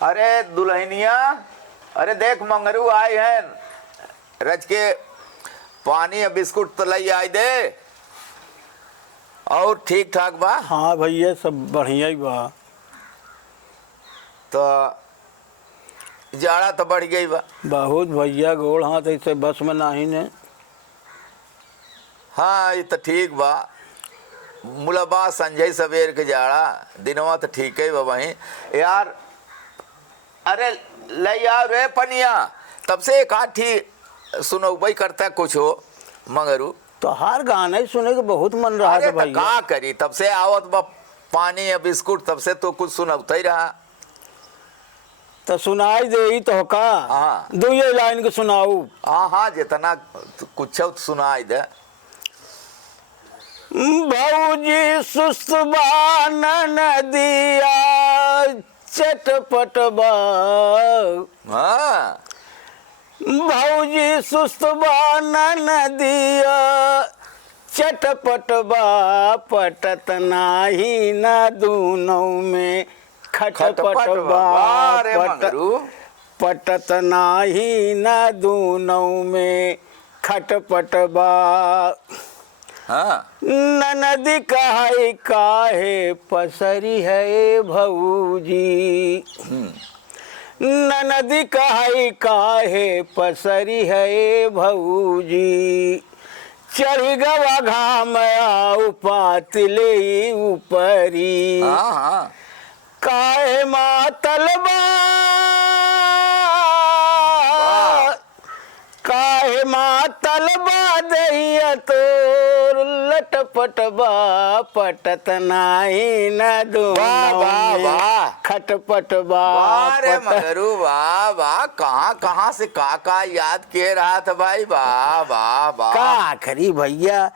अरे दुल्हनिया, अरे देख मंगरू आए हैं, रज के पानी और बिस्कुट तो लई आई दे। और ठीक ठाक बा? हाँ भैया सब बढ़िया ही बा। तो जाड़ा तो बढ़ गई बा। बहुत भैया गोड़ हाथ ऐसे बस में नाही ने। हाँ ये तो ठीक बा, मुलाबा संजय सवेर के जाड़ा दिनवा तो ठीक है बा। वहीं यार अरे ले यार रे पनिया, तब से एक आठी सुनो भाई करता कुछ हो मगरू। तो हर गाने सुने के बहुत मन रहा अरे था तो भैया। का करी, तब से आवत बा पानी या बिस्कुट, तब से तो कुछ सुनता ही रहा। तो सुनाई दे तो का। हाँ। दो ये लाइन के सुनाऊ। हाँ हाँ जितना कुछ सुनाई दे। भौजी सुस्त बा नदिया चटपट बा। हाँ भौजी सुस्त बा नदिया चटपट बा, पटत नाही न दूनों में खटपट बा। रे मंगरू। पटत नाही न दूनों में खटपट बा। हाँ ननदी कहे काहे पसरी है भौजी। ननदी कहे काहे पसरी है भौजी। चढ़ गवा घाम आऊ पातिले ऊपरी। हाँ हाँ काहे मातल बा, काहे मातल बा दैया तोर लटपट बा, पटत नाही न दूनों में खटपट बा। वाह रे मगरू, वाह वाह, कहाँ कहाँ से का याद किए रहा था भाई। वाह वाह वाह। का करी भैया,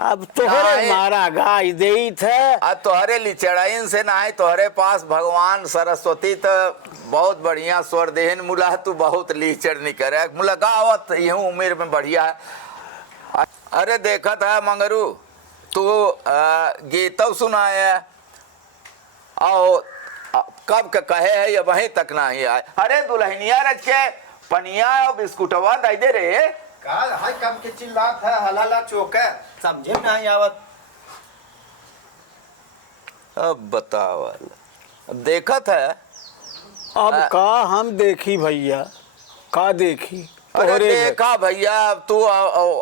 अब तोहरे नहीं। मारा गाय दे थे। अब तोहरे लिचड़ाइन से ना है, तोहरे पास भगवान सरस्वती तो बहुत बढ़िया स्वर देहन। मुला तू बहुत लीचड़ नहीं करे, मुला गावत यूं उम्र में बढ़िया है। अरे देखा था मंगरू, तू गीतव सुनाए और कब का कहे है ये वहीं तक ना ही आए। अरे दुल्हनिया रच के पनिया और बिस्कुटवा दे दे रे। का हाय कब के चिल्लात है, हलाला चौके समझे में नहीं आवत। अब बताओ, देखत है। अब का हम देखी भैया, का देखी अरे तोहरे देखा भैया, अब तू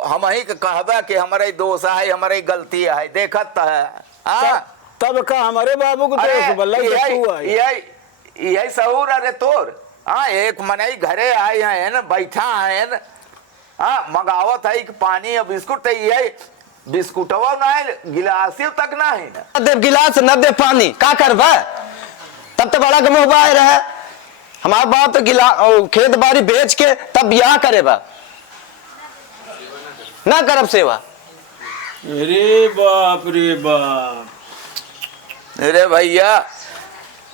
हम ही के कहबा कि हमारे दोष है, हमारी गलती है। देखत है। हाँ तब का हमारे बाबू को दोस्त बल्ला तू आई। यही सहूर अरे तोर। हाँ एक मनई घरे आए हैं न, बैठा है न, हाँ मंगावत है कि पानी और बिस्कुट, तो यही बिस्कुटवा ना है, गिलासी तक ना है न। दे गिलास न दे पानी का करबा, तब तो बड़ा गमहुआ रहे। हमारा बाप तो खेत बाड़ी बेच के तब ब्याह करेबा, ना करब सेवा। अरे बाप रे बाप। अरे भैया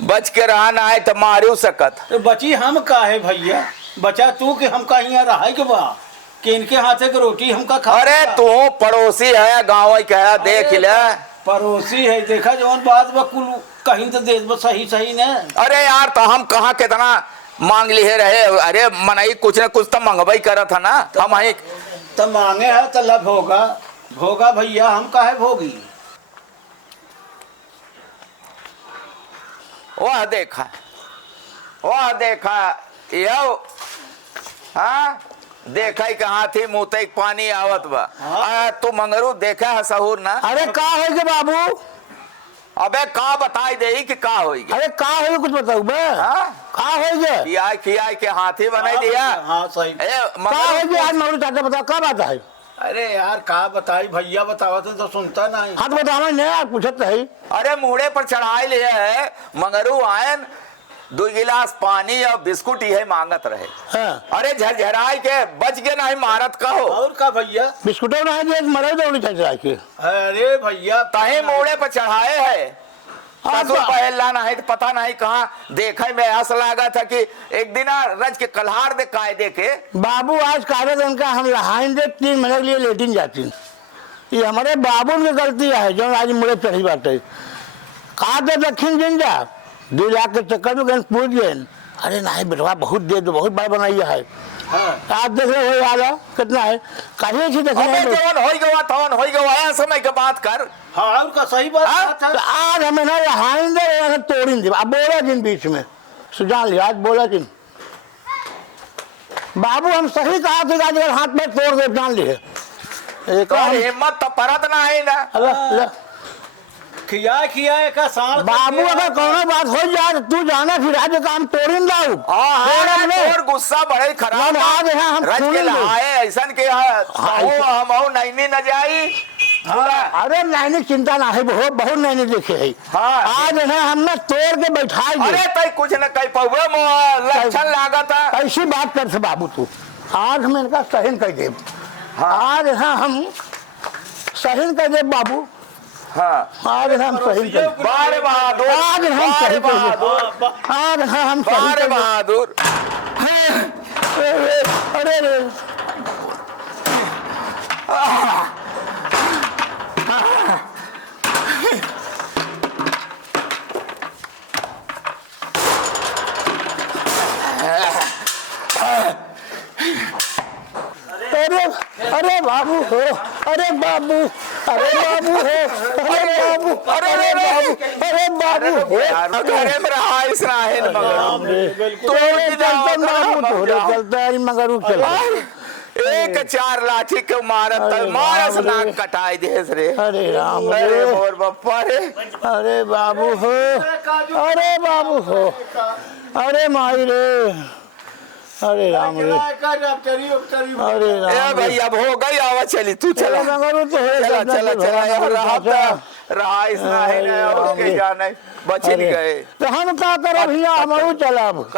बच के रहा ना है तो मारू सकत। तो बची हम का है भैया, बचा तू कि हम कहीं यहाँ रहा के बा कि इनके हाथे की रोटी हमका खा। अरे तू पड़ोसी है, गाँव कह देख ले। पड़ोसी है, देखा जौन बात बा कुल कहीं तो देश बा सही सही ने। अरे यार तो हम कहाँ कितना मांग लिए रहे। अरे मनई कुछ न कुछ तो मंगवाई करा था ना हम ही। तो मांगे है तो लब होगा भोगा भैया, हम काहे भोगी। वह देखा, वह देखा यो। हाँ देखा कहाँ थी, मुँह तक पानी आवत बा। तू मंगरू देखा है सहूर ना। अरे का है के बाबू। अबे का बताई दे कि का होगी। अरे का है कुछ बताऊ बे। हाँ? का है के खिया के हाथी बनाई दिया। हाँ सही। ए, का है के आज मंगरू मौलवी चाचा बता का बात है। अरे यार का बताई भैया, बतावा तो सुनता नहीं। हाँ तो बतावा नहीं यार, पूछत है। अरे मुड़े पर चढ़ाई लिए है मंगरू आयन, 2 गिलास पानी और बिस्कुट यही मांगत रहे। हाँ। अरे झरझराई के बच गए नहीं मारत कहो। और का भैया बिस्कुटों ना है मरे दौड़ी चाचा के। अरे भैया तहे मोड़े पर चढ़ाए है। ससुर पहला नहीं तो पता नहीं कहाँ देखे में ऐसा लगा था कि एक दिन रज के कल्हार दे कायदे के। बाबू आज कागज उनका हम लहाइन दे 3 महीने के लिए लेटिन जाती। ये हमारे बाबू की गलती है जो आज मुझे चढ़ी बात है। कहा दे दक्षिण जिन जा 2 लाख के चक्कर में गए पूछ गए अरे नहीं बेटवा बहुत दे दो, बहुत बार बनाइया है। हाँ आप देख रहे हो यार कितना है, कहीं से देख रहे अबे हैं। जवन होई गवा तवन होई गवा, ऐ समय के बात कर। हाँ और का सही बात हाँ? बात है। तो आज हमें ना लहाएंगे तोड़ेंगे। अब बोला जिन बीच में सुजान लिया, आज बोला जिन बाबू हम सही कहा थे आज अगर हाथ में तोड़ दे जान लिए एक तो हिम्मत तो परत ना है ना। खिया का साल बाबू अगर कोनो बात हो जाए तो तू जाना फिर आज काम तोड़िन दाऊ। और गुस्सा बड़े खराब आज है हम रज के सुनेंगे। लहाए ऐसन के हम नैनी न जाई। अरे नैनी चिंता ना है, बहुत बहुत नैनी देखे है। हाँ। आज है हमने तोड़ के बैठाई। अरे तई कुछ न कही पौवे लक्षण लागत है। ऐसी बात कर से बाबू तू, आज हम इनका सहन कर दे। आज है हम सहन कर दे बाबू। हाँ आज हम सही कर, बारे बहादुर, आज हम बारे सही कर, बहादुर, आज हम सही बारे कर। बहादुर। अरे अरे अरे अरे बाबू हो, अरे बाबू, अरे बाबू हो, अरे बाबू, अरे बाबू, अरे बाबू हो। घरे में रहा इस राहे न मगर तोरे चलते बाबू, तोरे चलते है मगर वो चला। एक चार लाठी के मारत अरे मारस बाप रे। नाक कटाई देस रे। अरे राम अरे रे, मोर बप्पा रे। अरे बाबू हो, अरे बाबू हो, अरे माई रे, अरे राम रे, अरे ए राम रे। भाई अब हो गई, आवा चली तू चला मगर वो तो है, चला चला चला यार रहा इस राहे न और के अरे। जाने बचिन गए। तो हम का करब हिया, हम चलब।